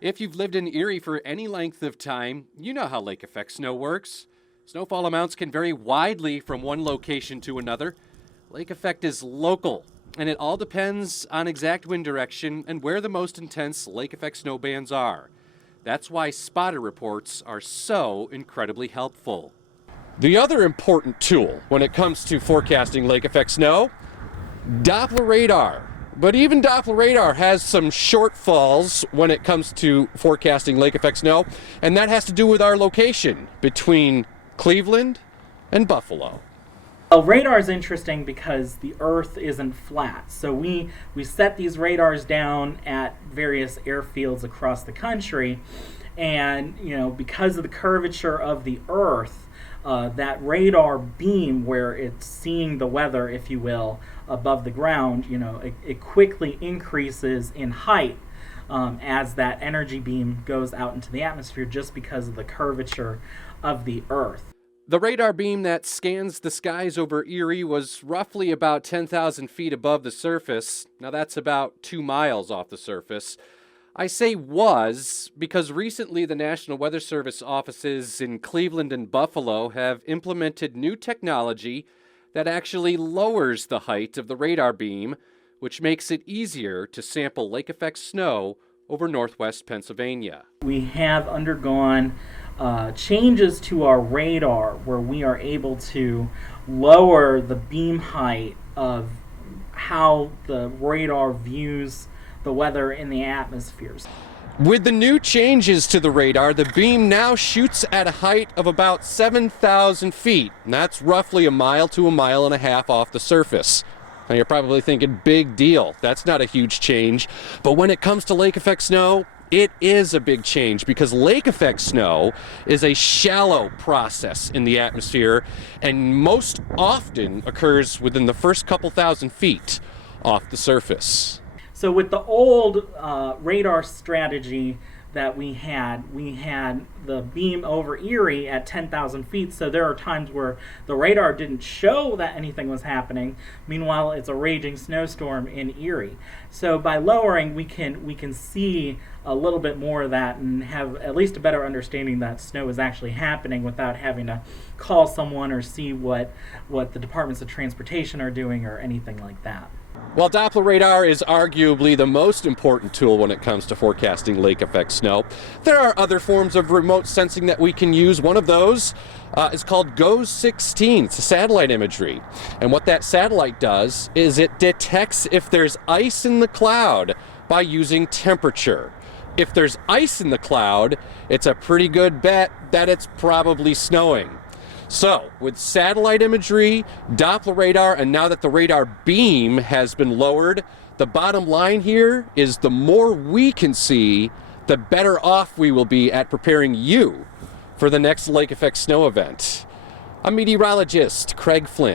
If you've lived in Erie for any length of time, you know how lake effect snow works. Snowfall amounts can vary widely from one location to another. Lake effect is local, and it all depends on exact wind direction and where the most intense lake effect snow bands are. That's why spotter reports are so incredibly helpful. The other important tool when it comes to forecasting lake effect snow, Doppler radar. But even Doppler radar has some shortfalls when it comes to forecasting lake effect snow, and that has to do with our location between Cleveland and Buffalo. Well, radar is interesting because the Earth isn't flat. So we set these radars down at various airfields across the country, and because of the curvature of the Earth, that radar beam where it's seeing the weather, if you will, above the ground, it quickly increases in height as that energy beam goes out into the atmosphere just because of the curvature of the Earth. The radar beam that scans the skies over Erie was roughly about 10,000 feet above the surface. Now that's about 2 miles off the surface. I say was because recently the National Weather Service offices in Cleveland and Buffalo have implemented new technology that actually lowers the height of the radar beam, which makes it easier to sample lake effect snow over northwest Pennsylvania. We have undergone changes to our radar where we are able to lower the beam height of how the radar views the weather in the atmospheres. With the new changes to the radar, the beam now shoots at a height of about 7,000 feet, and that's roughly 1 mile to 1.5 miles off the surface. Now you're probably thinking, big deal. That's not a huge change. But when it comes to lake effect snow, it is a big change because lake effect snow is a shallow process in the atmosphere and most often occurs within the first couple thousand feet off the surface. So with the old radar strategy that we had the beam over Erie at 10,000 feet, so there are times where the radar didn't show that anything was happening. Meanwhile, it's a raging snowstorm in Erie. So by lowering, we can see a little bit more of that and have at least a better understanding that snow is actually happening without having to call someone or see what the departments of transportation are doing or anything like that. While Doppler radar is arguably the most important tool when it comes to forecasting lake effect snow, there are other forms of remote sensing that we can use. One of those is called GOES-16. It's satellite imagery. And what that satellite does is it detects if there's ice in the cloud by using temperature. If there's ice in the cloud, it's a pretty good bet that it's probably snowing. So, with satellite imagery, Doppler radar, and now that the radar beam has been lowered, the bottom line here is the more we can see, the better off we will be at preparing you for the next lake effect snow event. I'm meteorologist Craig Flynn.